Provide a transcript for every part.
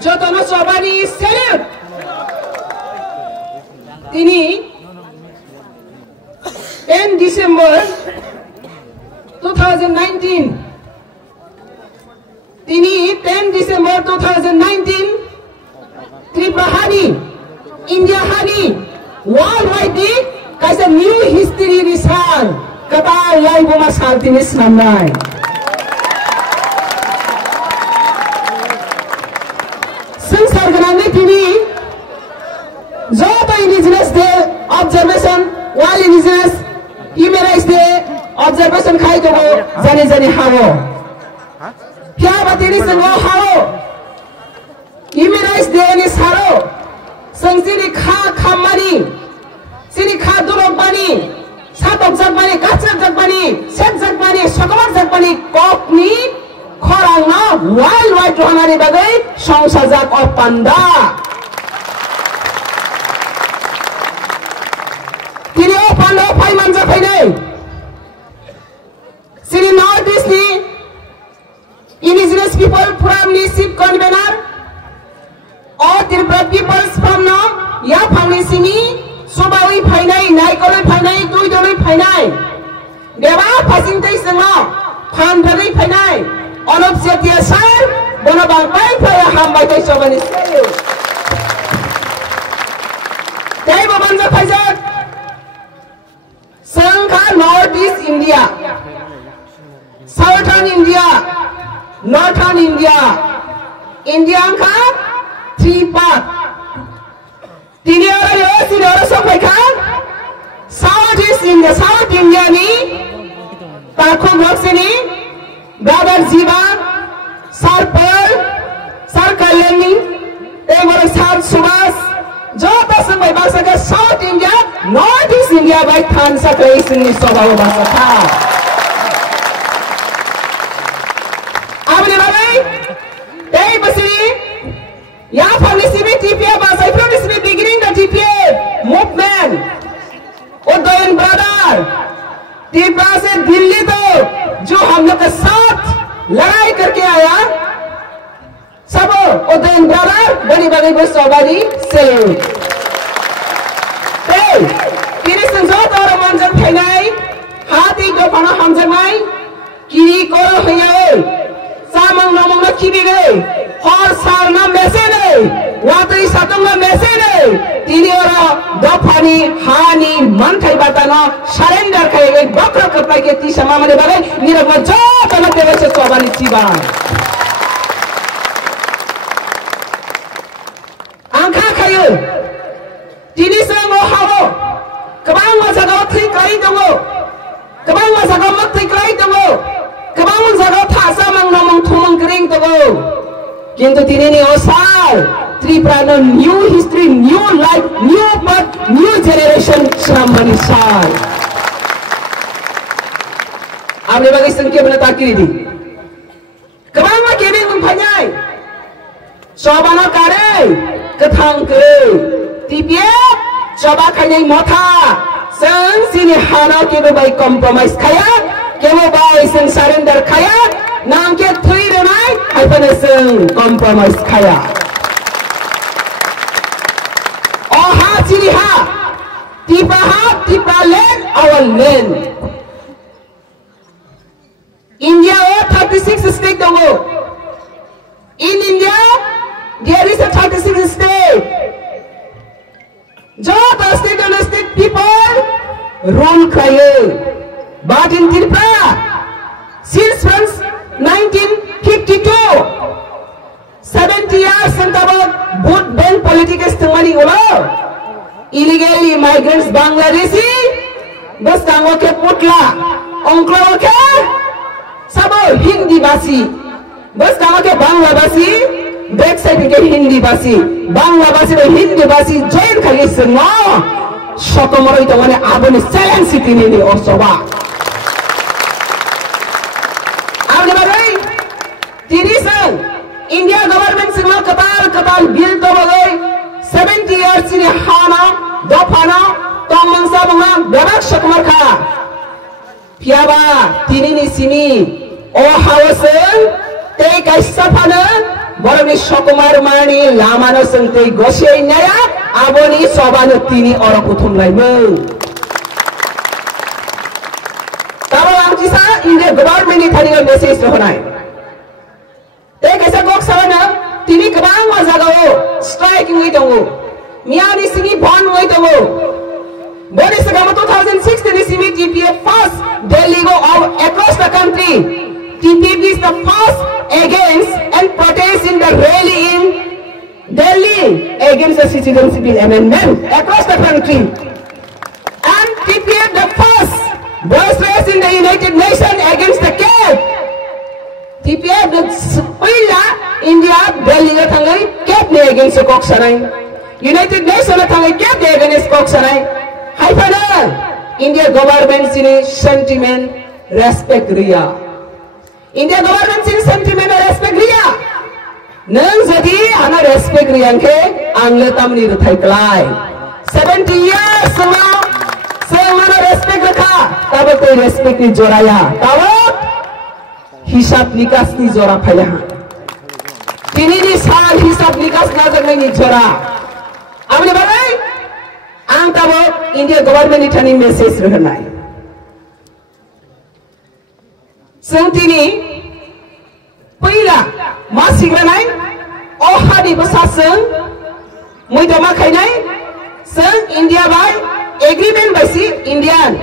Jotono Sobani salute. Tini 10 December 2019. Tini 10 December 2019. Tripahani, India Hani, worldwide di kaisa new history risal. Kata yai boma saltini snamnai. Sangsar ganane tini Zoto Indigenous Day observation, World Indigenous Human Rights Day observation khai togo jani jani hawo. Kya batini sango hawo. Human Rights Day ni saro. Sang sini kha khamani, sini kha durok bani, satok jakbani, kachak jakbani, set jakbani, sokomak jakbani, kop ni khorang na worldwide rohanani bagai songsajak of panda. Tini o panda pai manja painai. Sini Northeast ni Indigenous people from ni chief convener. All the peoples from now, ya family sini, Subawi Painai, Naikori Painai, Tuidori Painai. Deva Pasintai Sanga, Pandari Painai, all of Setia Sar, Bonabang Pai Paya Hambai Sobani. Deva Banza Pazak, Sangha Northeast India, Southern India, Northern India, Indianka. Three part. Tini orang sampaikan Southeast India, South India ni Takong Blok sini, Gadar Jiba, Sarpal, Sarkalyani, Emor South Subas, Jota sampai bahasa ke South India, Northeast India baik Thansa ke sini sobawa bahasa ta. Apa ni bagai? Dari besini. Ya family sini TPA bahasa from is beginning the TPA movement. Udayan brother Tripura से दिल्ली तो जो हम लोग के साथ लड़ाई करके आया सब उदयन ब्रदर बड़ी बड़ी बड़ी सवारी से किरी संजोत और मंजर फैलाई हाथी जो पना हम जमाई किरी करो है सामंग नमंग न किरी गए और सारना मैसे नहीं वातरी सातंगा मैसे नहीं तीनी और दफानी हानी मन ठाई बताना सरेंडर खाएंगे बकरा कपाई के तीसरा मामले वाले निरग में जो तलते वैसे सोबानी चीबा आंखा खायो तीनी से वो हावो कबांग मसा का थी करी दंगो कबांग मसा का मत थी करी दंगो कबांग मसा का थासा मंग नमंग थुमंग करेंग दंगो किंतु तीनी ने ओसाल Tripura new history, new life, new birth, new generation Shrambani Sal. आपने बाकी संख्या बना ताकि थी कबांग में केबिन तुम फन्याय शोभाना करे कथांग करे टीपीए शोभा खाने मोथा संग सिने हाना के वो बाई compromise खाया के वो बाई संग surrender खाया नाम के थ्री रनाई हाइपने संग compromise खाया Tipa land, our land. India, 36 states. In India, there is a 36 state. The state and state people rule Kaya. But in Tripura, since 1952, 70 years since about vote bank politics to money illegally migrants Bangladeshi, बस Congo के पुटला, अंकलों के सब हिंदी भाषी, बस Congo के Bangladeshi, back side के हिंदी भाषी, बांग्लादेशी और हिंदी भाषी जॉइन खाली सुनो, शोकमरोई तो मैंने आबुने साइलेंस सिटी नहीं और सोबा, आपने बताई, तीनी सन, इंडिया गवर्नमेंट से लोग कतार बिल तो बगै 70 years in Hana, Dopana, Tomang Sabama, Gabak Shakmarka, Piaba, Tinini Sini, O Hawasel, tei kai sapana boroni sokumar mani lamano sing tei gosei naya aboni sobano tini ora kuthum laimu tabo ang kisa India government ni thani message rohnai tei kaisa gok sabana tini kabang majagao striking wi dongo miani singi bon wi dongo boni sagama 2016 isimi TPA first Delhi go across the country TPP is the first against and protest in the rally in Delhi against the citizenship bill amendment across the country and TPA the first boisterous in the United Nations against the CAF TPA the पहिला India Delhi ga thangai CAF ne against the Koksanai United Nations ga thangai CAF ne against Koksanai haifana India government sini sentiment respect ria India government sini sentiment respect ria nang jadi ana respect ria ke angle tamni ruthai klai 70 years semana respect rakha tabo koi respect ni joraya tabo hisab nikas ni jora phaya tini ni sal hisab nikas na jagna ni jora amne bagai ang tabo India government ni thani message rahnai sentini पहिला मा सिग्रानाय अहादि बसासं मुइदमा खायनाय जों India बाय agreement बायसि Indian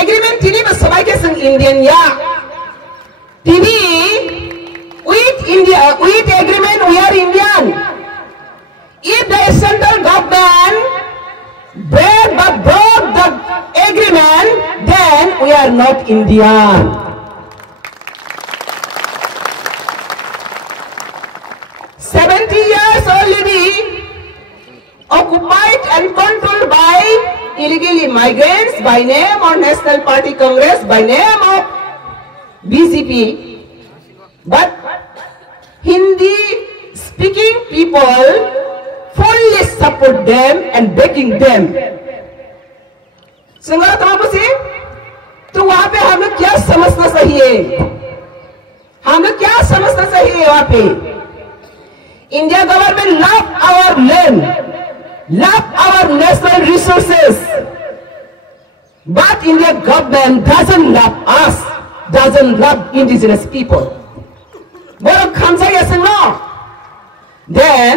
agreement तिनि बसबायके जों इंडियन या तिनि with India with agreement we are Indian if the central government broke the agreement then we are not Indian 70 years already occupied and controlled by illegal immigrants by name of National Party Congress, by name of BJP. But Hindi speaking people fully support them and backing them. सुना तो तो वहां पे हम लोग क्या समझना चाहिए हम लोग क्या समझना चाहिए वहां पे India government love our land, love our national resources, but India government doesn't love us, doesn't love indigenous people. Then,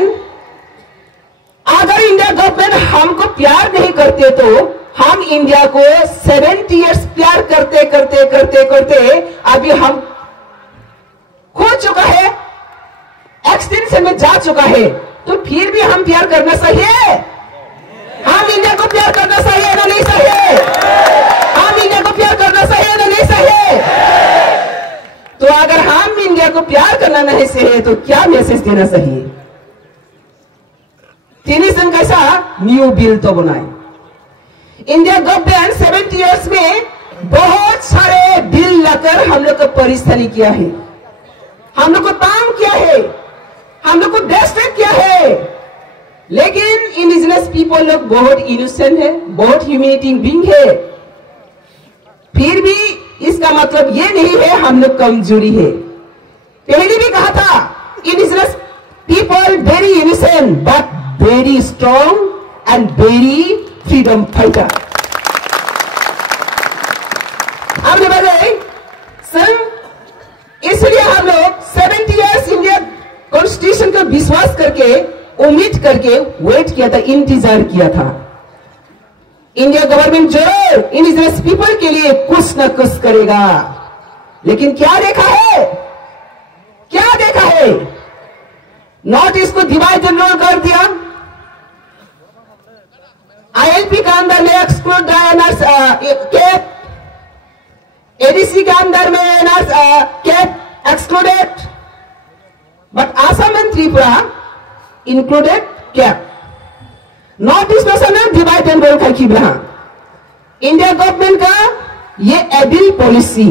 अगर इंडिया गवर्नमेंट हमको प्यार नहीं करते तो हम इंडिया को 70 years प्यार करते करते करते करते अभी हम खो चुका है एक्सटेंशन में जा चुका है तो फिर भी हम प्यार करना चाहिए हम इंडिया को प्यार करना चाहिए ना नहीं चाहिए हम इंडिया को प्यार करना चाहिए ना नहीं चाहिए तो अगर हम इंडिया को प्यार करना नहीं चाहिए तो क्या मैसेज देना चाहिए तीन संघ कैसा न्यू बिल तो बनाए इंडिया गवर्नमेंट 70 years में बहुत सारे बिल लाकर हम लोग को परिस्थानी किया है हम लोग को ताम किया है हम लोग को डेस्ट्रॉय किया है लेकिन इंडिजिनस पीपल लोग बहुत इनोसेंट है बहुत ह्यूमैनिटी बीइंग है फिर भी इसका मतलब ये नहीं है हम लोग कमजोरी है पहले भी कहा था indigenous people very innocent but very strong and very freedom fighter आपने बताया सर इसलिए हम लोग 70 years इंडिया कॉन्स्टिट्यूशन का विश्वास करके उम्मीद करके वेट किया था इंतजार किया था इंडिया गवर्नमेंट जरूर इंडिजिनस पीपल के लिए कुछ न कुछ करेगा लेकिन क्या देखा है नॉर्थ ईस्ट को डिवाइड एंड रूल कर दिया आईएलपी का अंदर में एक्सक्लूड कैप एडीसी के अंदर में cap excluded But Assam and Tripura included CAP. North-East में divide and rule का किबला इंडिया गवर्नमेंट का ये एबिल पॉलिसी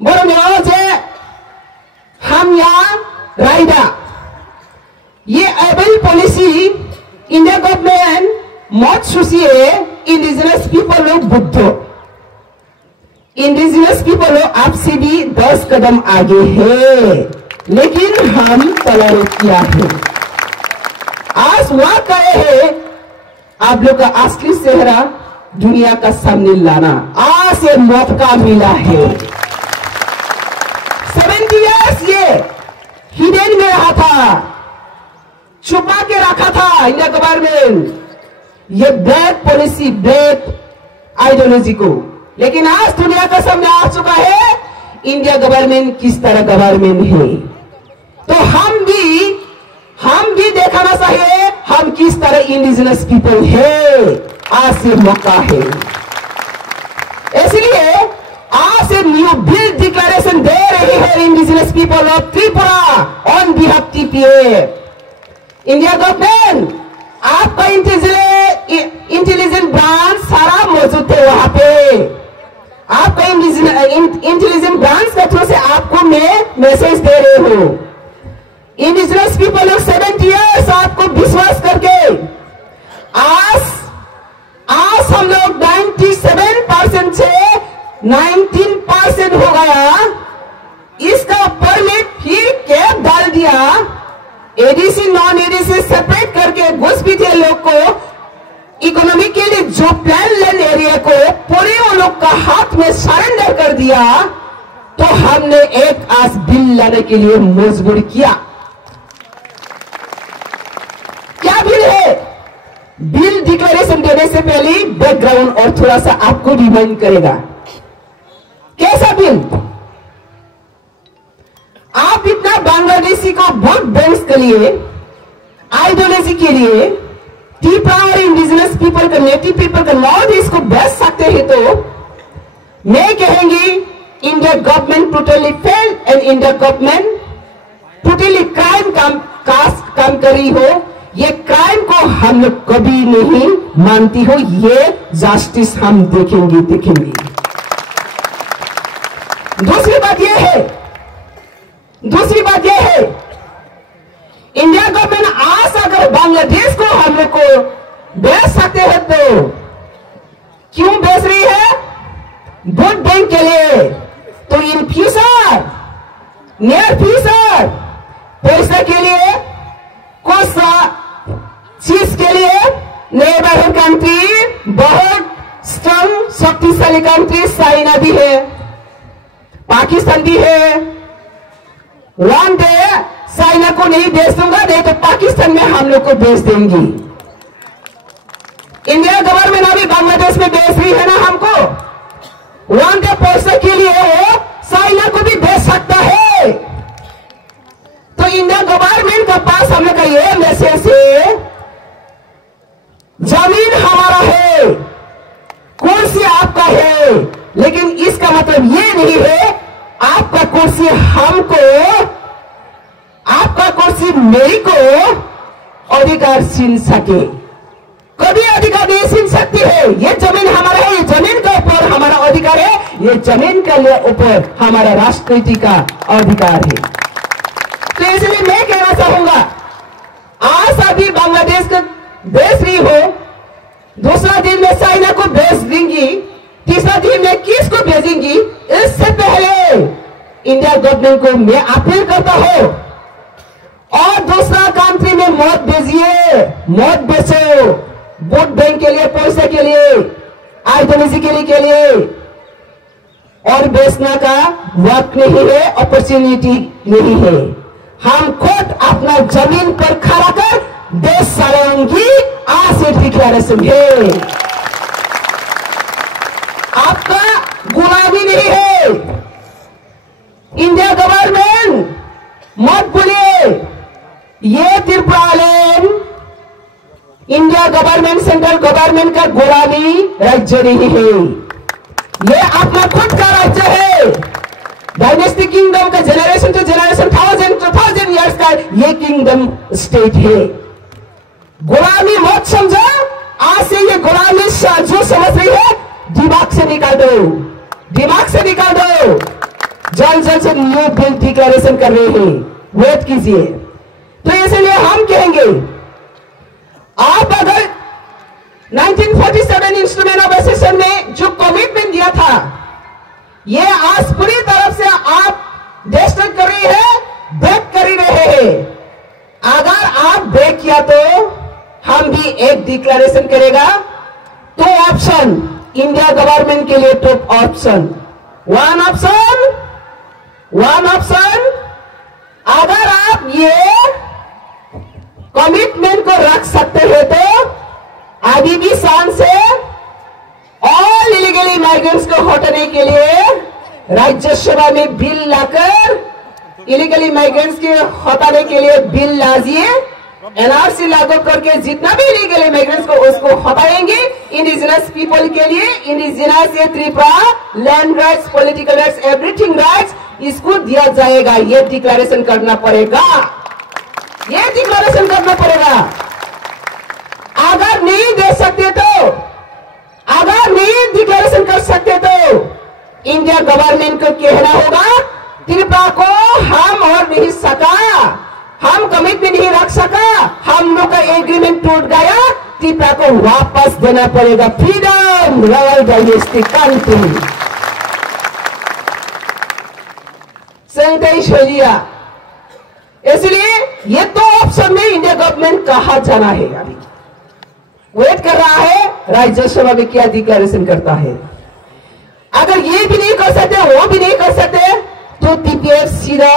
बोलो मेरा से हम यहाँ राइडा ये एबिल पॉलिसी इंडिया गवर्नमेंट मत सुसिए इंडिजिनस पीपल लोग बुद्धो इंडिजिनस पीपल हो, आपसे भी 10 कदम आगे है, लेकिन हम टॉलरेट किया है। आज वहां गए हैं आप लोग का असली चेहरा दुनिया का सामने लाना। आज ये मौका मिला है। 70 इयर्स ये हिडन में रहा था, छुपा के रखा था इंडिया गवर्नमेंट ये ब्लैक पॉलिसी, ब्लैक आइडियोलॉजी को, लेकिन आज दुनिया का सामने आ चुका है इंडिया गवर्नमेंट किस तरह गवर्नमेंट है। तो हम भी दिखाना चाहिए हम किस तरह इंडिजिनस पीपल है। आज से मौका है, इसलिए आज से न्यू बिल डिक्लेरेशन दे रही है indigenous people of Tripura on behalf TPA. India government आपका इंटेलिजेंट ब्रांच सारा मौजूद है वहां पे। आपका इंटेलिजेंट ब्रांच के थ्रू से आपको मैं मैसेज दे रहे हो। इंडिजिनस पीपल ऑफ 70 इयर्स आपको विश्वास करके आज हम लोग 97% से 19% हो गया। इसका ऊपर में फिर कैप डाल दिया, एडीसी नॉन एडीसी सेपरेट करके घुसपैठिए लोग को इकोनॉमी के लिए जो प्लान लैंड एरिया को पूरे वो लोग का हाथ में सरेंडर कर दिया। तो हमने एक आज बिल लाने के लिए मजबूर किया। क्या बिल है? बिल डिक्लेरेशन देने से पहले बैकग्राउंड और थोड़ा सा आपको रिमाइंड करेगा। कैसा बिल? आप इतना बांग्लादेशी को वोट बैंक के लिए, आइडियोलॉजी के लिए, त्रिपुरा और इंडिजिनस पीपल का, नेटिव पीपल का नॉर्थ ईस्ट को बेच सकते हैं, तो मैं कहेंगी India government totally fail and India government totally crime काम कर रही हो। ये क्राइम को हम लोग कभी नहीं मानती हो। ये जस्टिस हम देखेंगे। दूसरी बात यह है इंडिया गवर्नमेंट आज अगर बांग्लादेश को हम लोग को बेच सकते हैं तो क्यों बेच रही है? वोट बैंक के लिए। तो इन फ्यूचर, नियर फ्यूचर पैसा के लिए, कुछ चीज के लिए नेबरहुड कंट्री, बहुत स्ट्रांग शक्तिशाली कंट्री चाइना भी है, पाकिस्तान भी है। वन डे चाइना को नहीं बेच दूंगा, नहीं तो पाकिस्तान में हम लोग को बेच देंगी। इंडिया गवर्नमेंट अभी बांग्लादेश में बेच रही है ना हमको। वन डे पैसे के लिए वो चाइना को भी बेच सकता है। तो इंडिया गवर्नमेंट के पास हम लोग का ये मैसेज है, जमीन हमारा है, कुर्सी आपका है, लेकिन इसका मतलब ये नहीं है आपका कुर्सी हमको, आपका कुर्सी मेरी को अधिकार छीन सके। कभी अधिकार नहीं छीन सकती है। ये जमीन हमारा है, ये जमीन के ऊपर हमारा अधिकार है, ये जमीन के लिए ऊपर हमारा राष्ट्रपति का अधिकार है। तो इसलिए मैं कहना चाहूंगा, आज अभी बांग्लादेश को बेच रही हो, दूसरा दिन में चाइना को बेच देंगी, तीसरा दिन में किसको भेजेंगी? इससे पहले इंडिया गवर्नमेंट को मैं अपील करता हूं, और दूसरा कंट्री में मत भेजिए, मत बेचो। वोट बैंक के लिए, पैसे के लिए, आइडियोलॉजी के लिए और बेचने का वक्त नहीं है, अपॉर्चुनिटी नहीं है। हम खुद अपना जमीन पर खड़ा कर देश चलाएंगी। आज से डिक्लेरेशन है, आपका गुलामी नहीं है। इंडिया गवर्नमेंट मत भूलिए, ये Tripura land India government, central government का गुलामी राज्य नहीं है। ये अपना खुद का राज्य है। डायनेस्टी किंगडम का जनरेशन टू जनरेशन, 1000 इयर्स का ये किंगडम स्टेट है। गुलामी मत समझो। आज से ये गुलामी जो समझ रही है, दिमाग से निकाल दो, दिमाग से निकाल दो। जल्द से न्यू बिल डिक्लेरेशन कर रहे हैं, वोट कीजिए। तो इसलिए हम कहेंगे, आप अगर 1947 इंस्ट्रूमेंट ऑफ एसेशन में जो कमिटमेंट दिया था, ये आज पूरी तरफ से आप डिस्टर्ब कर रही है, ब्रेक कर रहे हैं। अगर आप ब्रेक किया तो हम भी एक डिक्लेरेशन करेगा। तो ऑप्शन इंडिया गवर्नमेंट के लिए, टॉप ऑप्शन, वन ऑप्शन, अगर आप ये कमिटमेंट को रख सकते हैं तो अभी भी शान से ऑल इलीगल इमाइग्रेंट्स को हटाने के लिए राज्यसभा में बिल लाकर इलीगल इमाइग्रेंट्स के हटाने के लिए बिल लाजिए। एनआरसी लागू करके जितना भी इलीगल इमाइग्रेंट्स को उसको हटाएंगे। इंडिजिनस पीपल के लिए, indigenous Tripura, land rights, political rights, everything rights इसको दिया जाएगा। ये डिक्लेरेशन करना पड़ेगा, ये डिक्लेरेशन करना पड़ेगा। अगर नहीं दे सकते तो, अगर नहीं डिक्लेरेशन कर सकते तो इंडिया गवर्नमेंट को कहना होगा त्रिपुरा को हम और नहीं सका, हम कमिटमेंट नहीं रख सका, हम लोग का एग्रीमेंट टूट गया, त्रिपुरा को वापस देना पड़ेगा। फ्रीडम रॉयल डायनेस्टी कंट्री संदेश हो लिया। इसलिए ये तो ऑप्शन में इंडिया गवर्नमेंट कहा जाना है। अभी वेट कर रहा है राज्यसभा में क्या डिक्लेरेशन करता है। अगर ये भी नहीं कर सकते, वो भी नहीं कर सकते तो टीपीएफ सीधा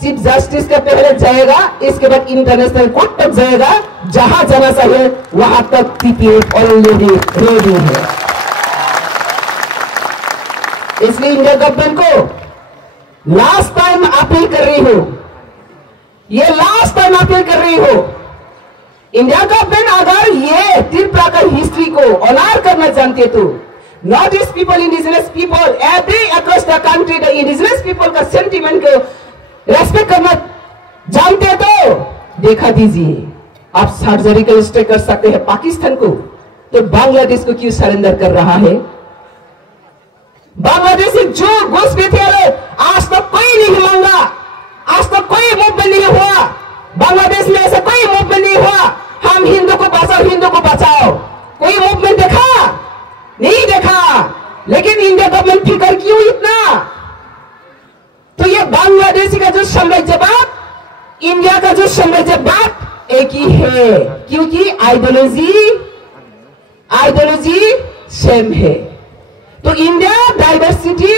चीफ जस्टिस के पहले जाएगा, इसके बाद इंटरनेशनल कोर्ट तक जाएगा। जहां जाना चाहिए वहां तक टीपीएफ ऑलरेडी रेडी है। इसलिए इंडिया गवर्नमेंट को लास्ट टाइम अपील कर रही हूं, ये लास्ट टाइम अपील कर रही हूं। इंडिया गवर्नमेंट अगर ये त्रिपुरा का हिस्ट्री को ऑनर करना जानते तो north east people, indigenous people, every across the country the indigenous people का सेंटिमेंट को रेस्पेक्ट करना जानते तो देखा दीजिए। आप सर्जिकल स्ट्राइक कर सकते हैं पाकिस्तान को, तो बांग्लादेश को क्यों सरेंडर कर रहा है? बांग्लादेश जो घुस गए थे आज तक कोई नहीं मांगा, आज तक कोई मूवमेंट नहीं हुआ। बांग्लादेश में ऐसा कोई मूवमेंट नहीं हुआ हम हिंदू को बचाओ, हिंदू को बचाओ। कोई मूवमेंट देखा? नहीं देखा। लेकिन इंडिया गवर्नमेंट फिकर क्यों इतना? तो ये बांग्लादेशी का जो साम्राज्यवाद, इंडिया का जो साम्राज्यवाद एक ही है, क्योंकि आइडियोलॉजी सेम है। तो India diversity,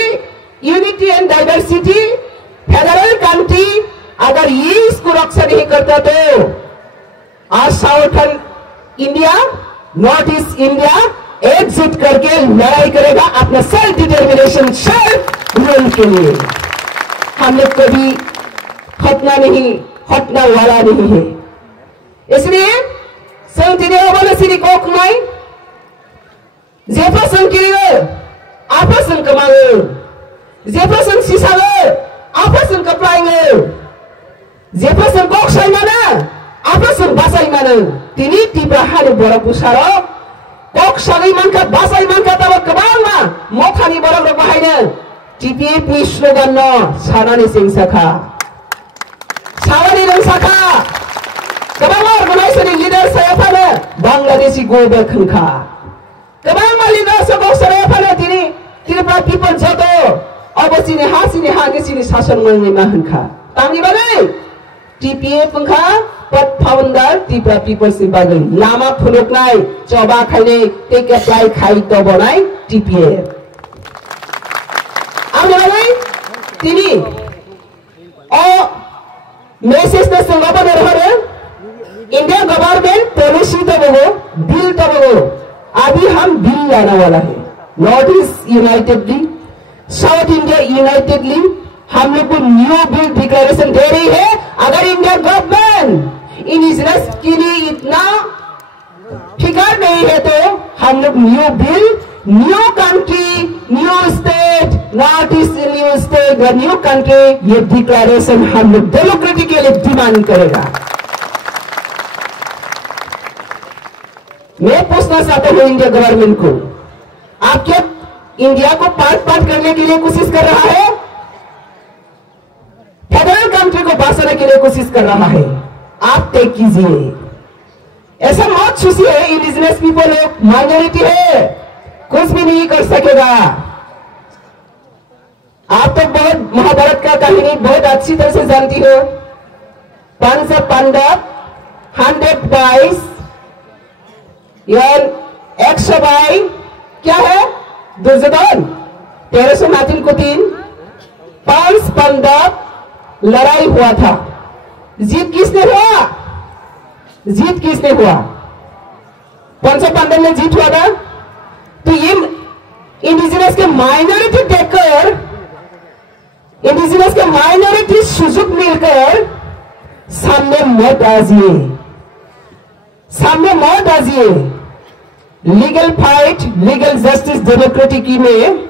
unity and diversity, federal country, अगर ये इसको रक्षा नहीं करता तो आज southern India, north east India एकजुट करके लड़ाई करेगा अपना सेल्फ डिटर्मिनेशन, सेल्फ रूल के लिए। हम लोग कभी हटना वाला नहीं है। इसलिए संतिने कोकमाई जेफरसन किरियो आपसन कमांगो, जेफरसन सिसालो आपसन कप्लाइंगो, जेफरसन कोकसाई माना आपसन बासाई माना। तिनी त्रिपुरा हानि बरक पुसारो कोक सागै मानका बासाई मानका तब कबांगमा मखानि बरक बाहायनो टीपीएफ नि स्लोगान न सानानि सिंसाखा सावानि रंसाखा कबांमा अर्गनाइजेशननि लिडार सायाफानो बांग्लादेशी गोबे खंखा कबांमा लिडार सगो सरायाफानो तिनी त्रिपुरा पिपल जतो अबसिनि हासिनि हागेसिनि शासन मंगै मा हनखा तांनि बागै टीपीएफ पंखा पद फाउंडर त्रिपुरा पिपल्स नि बागै लामा फुलुकनाय चबा खाइने टेकेप्लाइ खाइ त बनाय टीपीएफ तिनी मेसेज तो संगठन रहे इंडिया गवर्नमेंट पॉलिसी तो वो बिल तो वो अभी हम बिल लाने वाला है। North east unitedly, south India unitedly हम लोग को न्यू बिल डिक्लेरेशन दे रही है। अगर इंडिया गवर्नमेंट इंडिजिनस के लिए इतना फिकर नहीं है तो हम लोग new bill, new country, new state, north east new state, new country, ये डिक्लेरेशन हम लोग डेमोक्रेटिकली डिमांड करेगा। मैं पूछना चाहता हूं इंडिया गवर्नमेंट को, आप क्या इंडिया को पार्ट करने के लिए कोशिश कर रहा है? फेडरल कंट्री को बचाने के लिए कोशिश कर रहा है? आप तय कीजिए। ऐसा मत सोचिए इंडिजिनस पीपल एक माइनॉरिटी है, कुछ भी नहीं कर सकेगा। आप तो बहुत महाभारत का कहानी बहुत अच्छी तरह से जानती हो। 500 पांडव, 100 बाइस, यार 100 बाई क्या है दुर्योधन, 1300 नातिन को 3, 5 पांडव लड़ाई हुआ था। जीत किसने हुआ? जीत किसने हुआ? 500 पांडव में जीत हुआ था। तो ये इंडिजिनस के माइनॉरिटी देखकर, इंडिजिनस के माइनॉरिटी सुजुग मिलकर सामने मत आजिए, सामने मत आजिए। Legal fight, legal justice, democratic में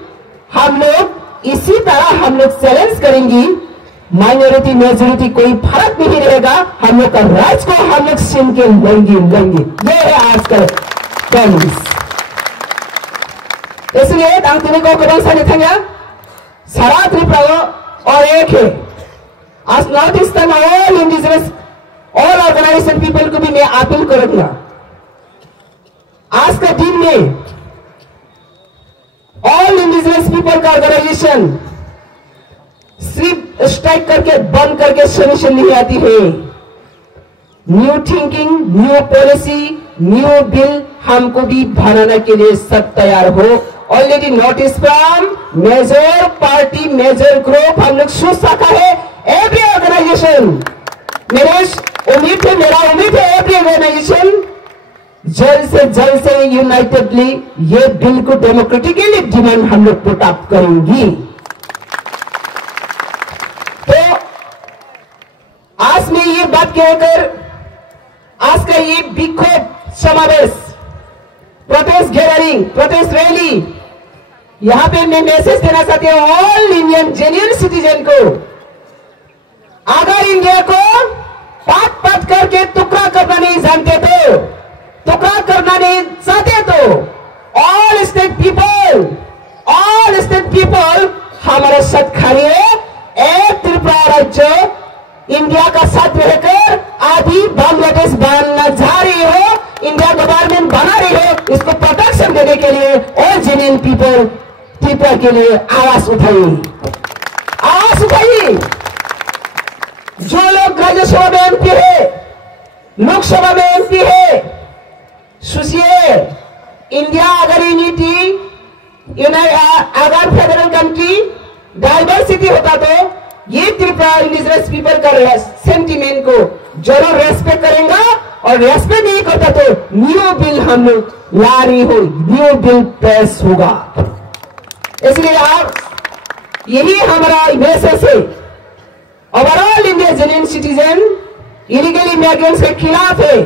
हम लोग इसी तरह हम लोग चैलेंज करेंगे। माइनॉरिटी मेजोरिटी कोई फर्क नहीं रहेगा, हम लोग का राज को हम लोग छीन के लेंगे। ये है आजकल प्रॉमिस। इसलिए तुम्हें को कदम सा नहीं सारा त्रिपुरा और एक है। आज north eastern all indigenous all organisation people को भी मैं अपील करूंगा, आज का दिन में ऑल इंडिजिनस पीपल का ऑर्गेनाइजेशन सिर्फ स्ट्राइक करके बंद करके सोल्यूशन नहीं आती है। New thinking, new policy, new bill हमको भी बनाने के लिए सब तैयार हो। Already notice from major party, major group हम लोग सोच सका है। एवरी ऑर्गेनाइजेशन, मेरा उम्मीद है एवरी ऑर्गेनाइजेशन जल्द से यूनाइटेडली ये बिल को डेमोक्रेटिकली डिमांड हम लोग पुट अप करेंगी। तो आज मैं ये बात कहकर आज का ये विक्षोभ समावेश, प्रोटेस्ट गैदरिंग, प्रोटेस्ट रैली, यहां पे मैं मैसेज देना चाहती हूं ऑल इंडियन जेन्युइन सिटीजन को। अगर इंडिया को पाट पाट करके टुकड़ा करना नहीं जानते तो, टुकड़ा करना नहीं चाहते तो ऑल स्टेट पीपल हमारे साथ खड़े, एक त्रिपुरा राज्य इंडिया का साथ रहकर आदि बांग्लादेश बनना जा रही हो, इंडिया गवर्नमेंट बना रही हो, इसको प्रोटेक्शन देने के लिए और जेन्युइन पीपल त्रिपुरा के लिए आवाज उठाइए। जो लोग राज्यसभा में एमपी है, लोकसभा में एमपी है, सोचिए इंडिया अगर यूनिटी अगर फेडरल कंट्री डाइवर्सिटी होता तो ये त्रिपुरा इंडिजिनस पीपल का सेंटिमेंट को जरूर रेस्पेक्ट करेंगे, और रेस्पेक्ट नहीं करता तो न्यू बिल हम लोग ला रही हो, न्यू बिल पेश होगा। इसलिए आप यही हमारा मैसेज है overall India genuine citizen illegal immigrants के खिलाफ है।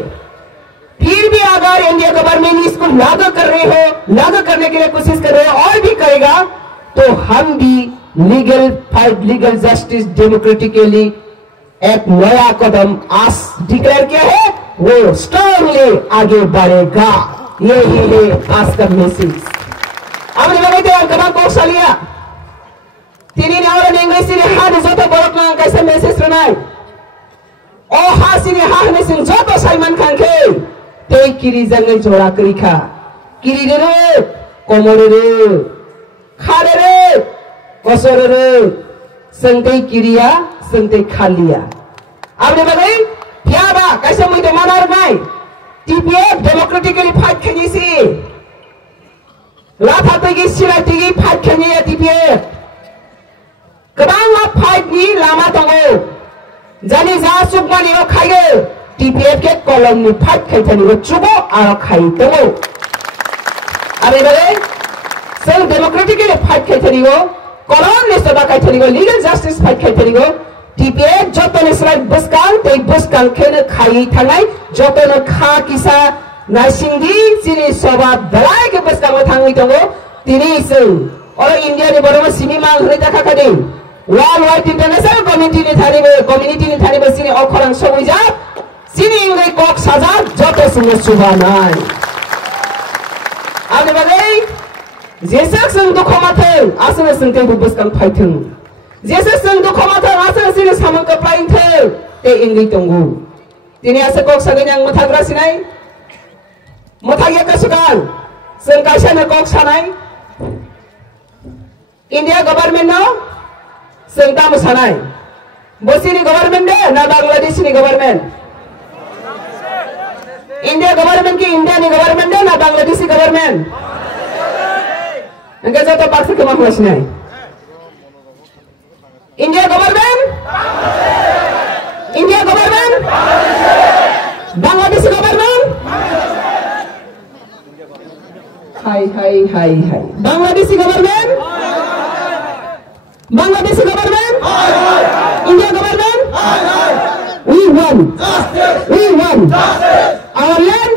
फिर भी अगर इंडिया गवर्नमेंट इसको लागू कर रहे हो, लागू करने के लिए कोशिश कर रहे हो और भी करेगा, तो हम भी legal fight, legal justice, democratically एक नया कदम आज डिक्लेयर किया है, वो स्ट्रांगली आगे बढ़ेगा। यही है आज का मैसेज। अब कदम कौशलिया तीन और इंग्लिश हाथ जो तो बड़क कैसे मैसेज रनाई ओ हासिनी हाहनेसिन जो तो साइमन खांखे ते किरी जंगल जोड़ा करी खा किरी रे कोमरे रे खारे रे कसोरे रे संते किरिया संते खालिया। आपने बताई क्या बा कैसे मुझे मानार नहीं टीपीएफ डेमोक्रेटिकली फाइट खेनी सी लाथा तेगी सिलाई तेगी फाइट खेनी है टीपीएफ कबांगा फाइट नी लामा तंगो जानी जा सुकमानी वो खाइए टीपीएफ के कॉलम नी फाइट खेनी वो चुबो आरो खाई तंगो। अरे बले सब डेमोक्रेटिकली फाइट खेनी वो कॉलम ने सदा खेनी वो लीगल जस्टिस फाइट खेनी वो टीपीएफ जो तो ने सलाइ बुस्कांग ते बुस्कांग खेने खाई थांगाई जो तो ने खा किसा नासिंगी सिनी सभा दलाय के बुस्कांग में थांगी तंगो तिनी सिंह और इंडिया ने बरोबर सिनेमा हरे देखा कदे वर्ल्ड वाइड इंटरनेशनल कम्युनिटी ने थाने बसिने अखरन सवैजा सिनी इंगे कोक साजा जतो सिने सुबानाय। आने बगै जेसा संग दुखमाथों आसने संते बुबस्कां फाइथों जेसा संग दुखमाथों आसने सिने सामन कपाइनथों ते इंगे तंगु तिने आसे कोक सगैनां मथाग्रा सिनाय मथागिया कसुगान संग काइसाने कोक सानाय इंडिया गवर्नमेंट नाव जों मोसानाय बसिनि गभर्नमेंट दे ना बांग्लादेशनि गभर्नमेंट इंडिया गभर्नमेंट की इंडिया नि गभर्नमेंट दे ना Bangladeshi government enggak jatuh paksa ke Malaysia India government India government Bangladesh government hai Bangladesh government Bangladesh government India government we won our land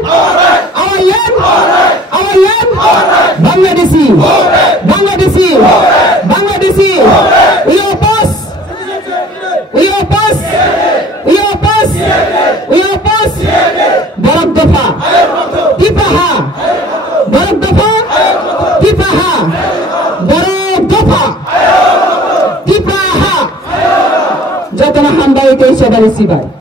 Bangladeshi we oppose Barak Dafa Tipaha Barak Dafa Tipaha Jatana Hambai Keisha Balisibai